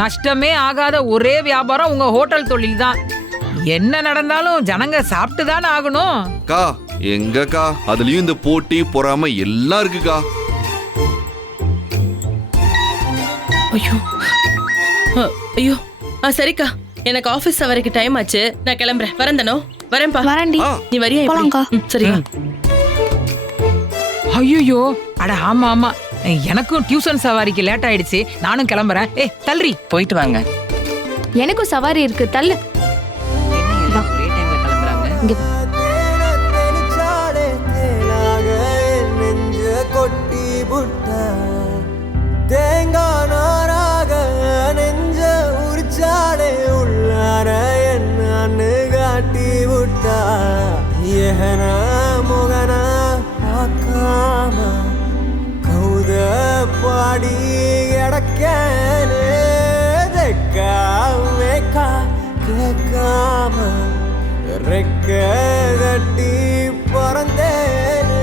நஷ்டமே ஆகாத ஒரே வியாபாரம் உங்க ஹோட்டல் தொழில் தான். என்ன நடந்தாலும் ஜனங்க சாப்பிட்டு தானே ஆகணும். கா எங்கக்கா அதுலயும் இந்த போட்டி பொறாமை எல்லாம் இருக்குக்கா. ஐயோ ஐயோ சரிக்கா, எனக்கு ஆபீஸ் வரைக்கும் டைம் ஆச்சு. நான் கிளம்புறேன். வரந்தனோ வரேன்பா. வரேன்டி. நீ வரியா? போலாம்க்கா. சரிக்கா. ஐயோ அட ஆமா ஆமா, எனக்கும் டியூஷன் சவாரிக்கு லேட் ஆயிடுச்சு. நானும் கிளம்புறேன். ஏய் தள்ளுறி. போயிட்டு வாங்க. எனக்கும் சவாரி இருக்கு, தள்ளு. ஒரே டைம்ல கிளம்புறாங்க. இங்க கொட்டி புட்ட தேங்கானாராக நெஞ்ச உரிச்சாலே உள்ளார என்னன்னு காட்டி விட்டா. ஏன முகன பார்க்காம கௌத பாடி கிடக்கேனே தெக்காமேக்கா கேட்காம ரெக்க கட்டி பறந்தேனே.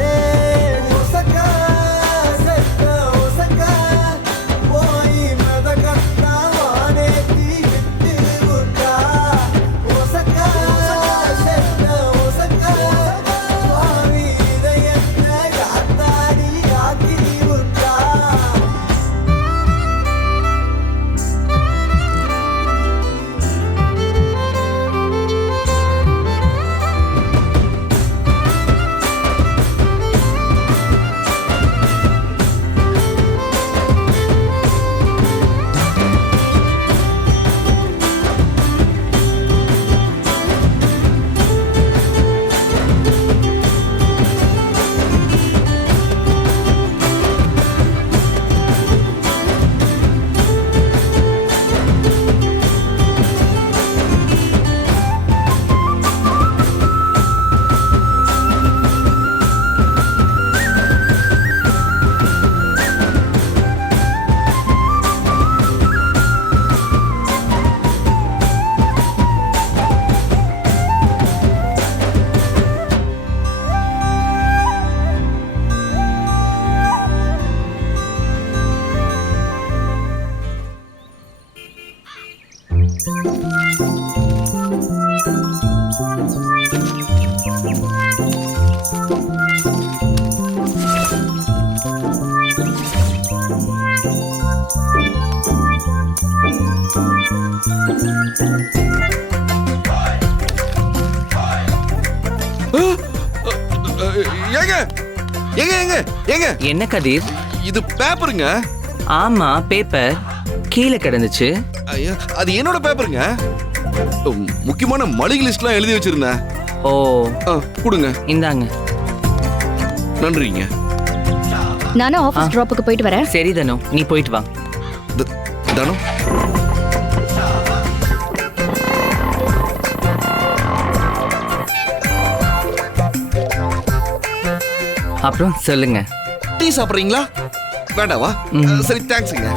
ஏங்க ஏங்க ஏங்க ஏங்க என்ன கதிர்? இது பேப்பருங்க. ஆமா பேப்பர் கீழே கிடந்துச்சு. ஐயா, அது என்னோட பேப்பருங்க. முக்கியமான மளிகை லிஸ்ட்லாம் எழுதி வச்சிருந்தேன். ஓ கொடுங்க. இந்தாங்க. நன்றிங்க. நானும் ஆபீஸ் டிராப்புக்கு போயிட்டு வரேன். சரி தனு, நீ போயிட்டு வா. தனு அப்புறம் சொல்லுங்க. டீ சாப்பிட்றீங்களா? வேண்டாவா? சரி தேங்க்ஸுங்க.